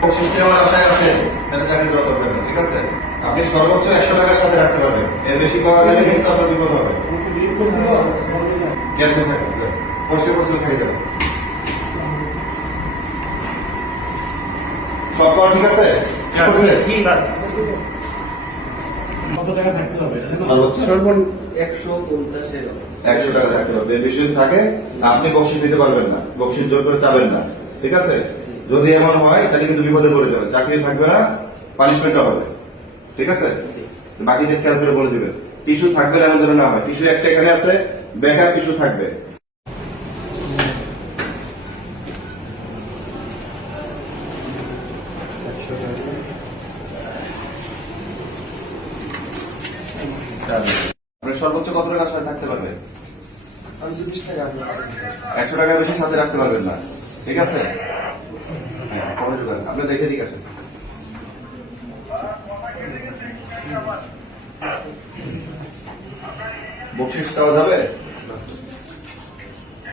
বকশিস নেওয়ার আশায় আসেন, তাহলে চাকরি করা দরকার নেই, ঠিক আছে? আপনি সর্বোচ্চ 100 টাকার সাথে রাখতে পারবেন, এর বেশি পাওয়া গেলে কিন্তু আপনার বিপদ হবে। কেমন থাকবে কষ্ট করছিল থেকে যাবে। সব পাওয়া ঠিক আছে? কত টাকা থাকতে হবে? সর্বোচ্চ 150 100 টাকা থাকতে হবে। এর বেশি যদি থাকে আপনি বকশিস দিতে পারবেন না, বকশিস জোর করে চাবেন না, ঠিক আছে? যদি এমন হয় তাহলে কিন্তু বিপদে পড়ে যাবে, চাকরি থাকবে না, পানিশমেন্টও হবে, ঠিক আছে? বাকিদের খেয়াল করে বলে দিবেন। টিস্যু থাকবে না এমন যেন না হয়। টিস্যু একটা এখানে আছে, ব্যাকআপ টিস্যু থাকবে। আপনি সর্বোচ্চ কত টাকার সাথে থাকতে পারবে? 100 টাকার বেশি সাথে রাখতে পারবেন না, ঠিক আছে? হ্যাঁ, খবর জোগান। আপনি দেখে ঠিক আছে। বকশিস দেওয়া যাবে?